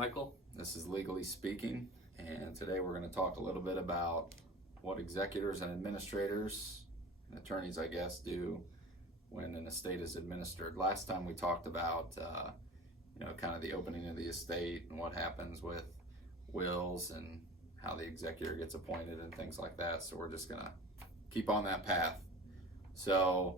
Michael. This is Legally Speaking, and today we're going to talk a little bit about what executors and administrators and attorneys, I guess, do when an estate is administered. Last time we talked about, kind of the opening of the estate and what happens with wills and how the executor gets appointed and things like that. So we're just going to keep on that path. So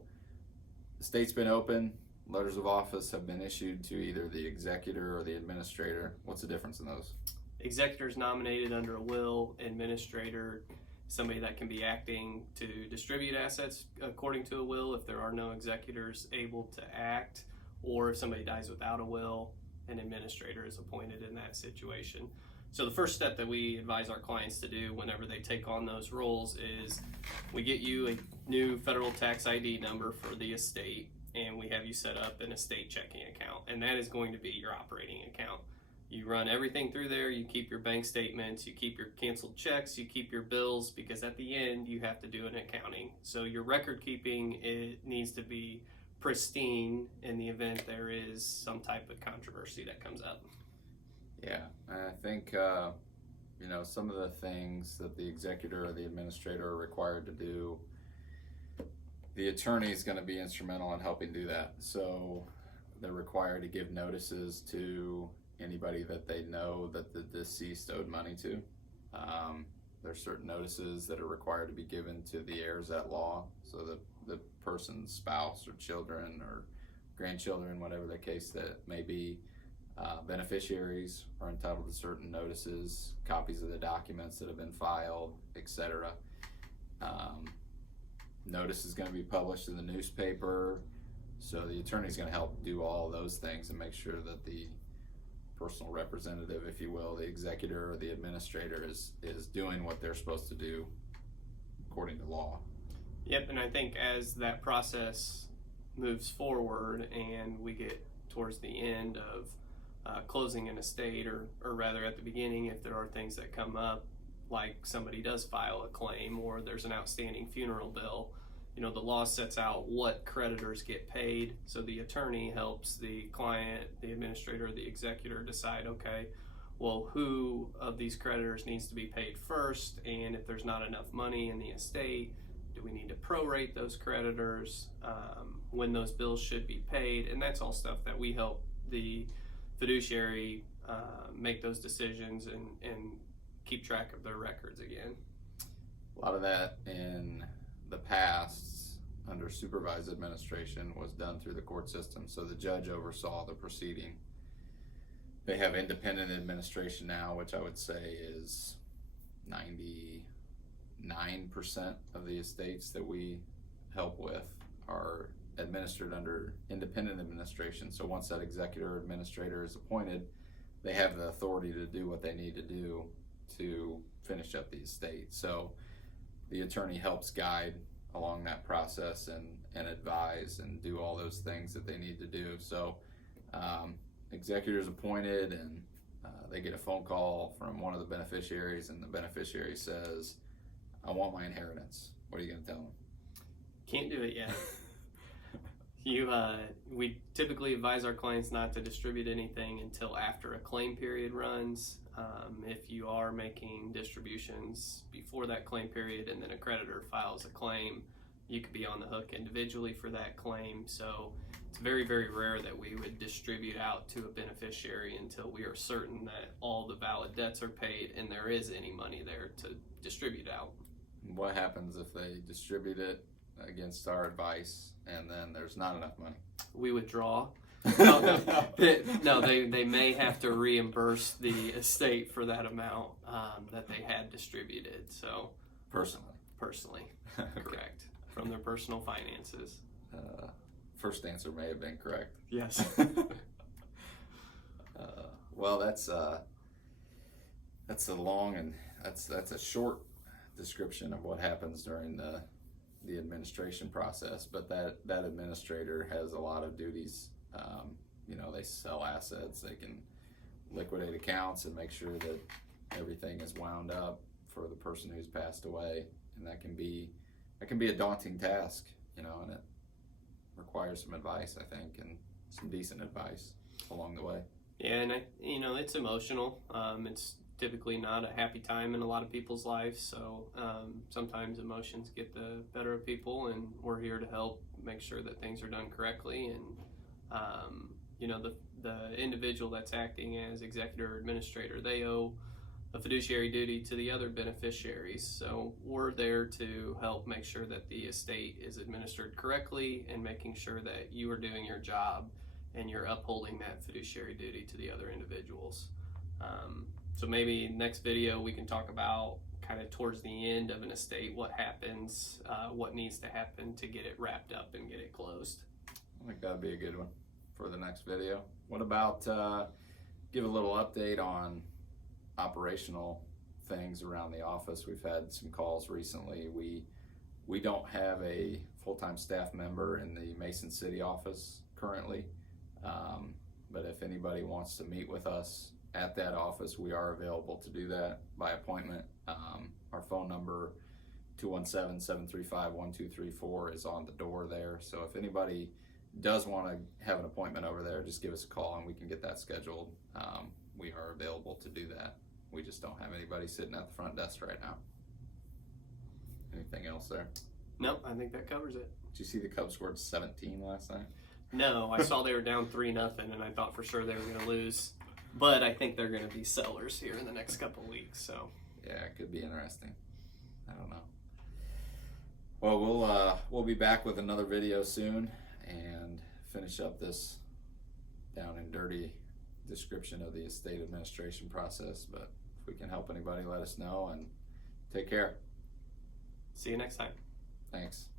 the estate's been open. Letters of office have been issued to either the executor or the administrator. What's the difference in those? Executor is nominated under a will. Administrator, somebody that can be acting to distribute assets according to a will if there are no executors able to act, or if somebody dies without a will, an administrator is appointed in that situation. So the first step that we advise our clients to do whenever they take on those roles is we get you a new federal tax ID number for the estate, and we have you set up an estate checking account, and that is going to be your operating account. You run everything through there. You keep your bank statements, you keep your canceled checks, you keep your bills, because at the end you have to do an accounting. So your record keeping, it needs to be pristine in the event there is some type of controversy that comes up. Yeah, I think some of the things that the executor or the administrator are required to do, the attorney is going to be instrumental in helping do that. So they're required to give notices to anybody that they know that the deceased owed money to. There's certain notices that are required to be given to the heirs at law, so that the person's spouse or children or grandchildren, whatever the case that may be, beneficiaries are entitled to certain notices, copies of the documents that have been filed, etc. Notice is going to be published in the newspaper, so the attorney is going to help do all those things and make sure that the personal representative, if you will, the executor or the administrator is doing what they're supposed to do according to law. Yep, and I think as that process moves forward and we get towards the end of closing an estate, or rather at the beginning, if there are things that come up, like somebody does file a claim or there's an outstanding funeral bill, the law sets out what creditors get paid. So the attorney helps the client, the administrator, or the executor decide, okay, well, who of these creditors needs to be paid first, and if there's not enough money in the estate, do we need to prorate those creditors, when those bills should be paid? And that's all stuff that we help the fiduciary make those decisions and keep track of their records again. A lot of that in the past under supervised administration was done through the court system, so the judge oversaw the proceeding. They have independent administration now, which I would say is 99% of the estates that we help with are administered under independent administration. So once that executor or administrator is appointed, they have the authority to do what they need to do to finish up the estate. So the attorney helps guide along that process and advise and do all those things that they need to do. So executor's appointed, and they get a phone call from one of the beneficiaries, and the beneficiary says, I want my inheritance. What are you going to tell them? Can't do it yet. We typically advise our clients not to distribute anything until after a claim period runs. If you are making distributions before that claim period and then a creditor files a claim, you could be on the hook individually for that claim. So it's very, very rare that we would distribute out to a beneficiary until we are certain that all the valid debts are paid and there is any money there to distribute out. What happens if they distribute it against our advice and then there's not enough money? We withdraw. They may have to reimburse the estate for that amount that they had distributed. So personally, Okay. Correct, from their personal finances. First answer may have been correct. Yes. Well, that's a long and that's a short description of what happens during the administration process, but that administrator has a lot of duties. They sell assets, they can liquidate accounts and make sure that everything is wound up for the person who's passed away, and that can be a daunting task, and it requires some advice, I think, and some decent advice along the way. Yeah, and it's emotional. It's typically not a happy time in a lot of people's lives, so sometimes emotions get the better of people, and we're here to help make sure that things are done correctly. And the individual that's acting as executor or administrator, they owe a fiduciary duty to the other beneficiaries. So we're there to help make sure that the estate is administered correctly and making sure that you are doing your job and you're upholding that fiduciary duty to the other individuals. So maybe next video we can talk about kind of towards the end of an estate, what happens, what needs to happen to get it wrapped up and get it closed. I think that'd be a good one for the next video. What about give a little update on operational things around the office? We've had some calls recently. We don't have a full-time staff member in the Mason City office currently, but if anybody wants to meet with us at that office, we are available to do that by appointment. Our phone number 217-735-1234 is on the door there, so if anybody does want to have an appointment over there, just give us a call and we can get that scheduled. We are available to do that. We just don't have anybody sitting at the front desk right now. Anything else there? No, I think that covers it. Did you see the Cubs scored 17 last night? No, I saw they were down 3-0 and I thought for sure they were going to lose. But I think they're going to be sellers here in the next couple of weeks. So yeah, it could be interesting. I don't know. Well, we'll be back with another video soon and finish up this down and dirty description of the estate administration process. But if we can help anybody, let us know, and take care. See you next time. Thanks.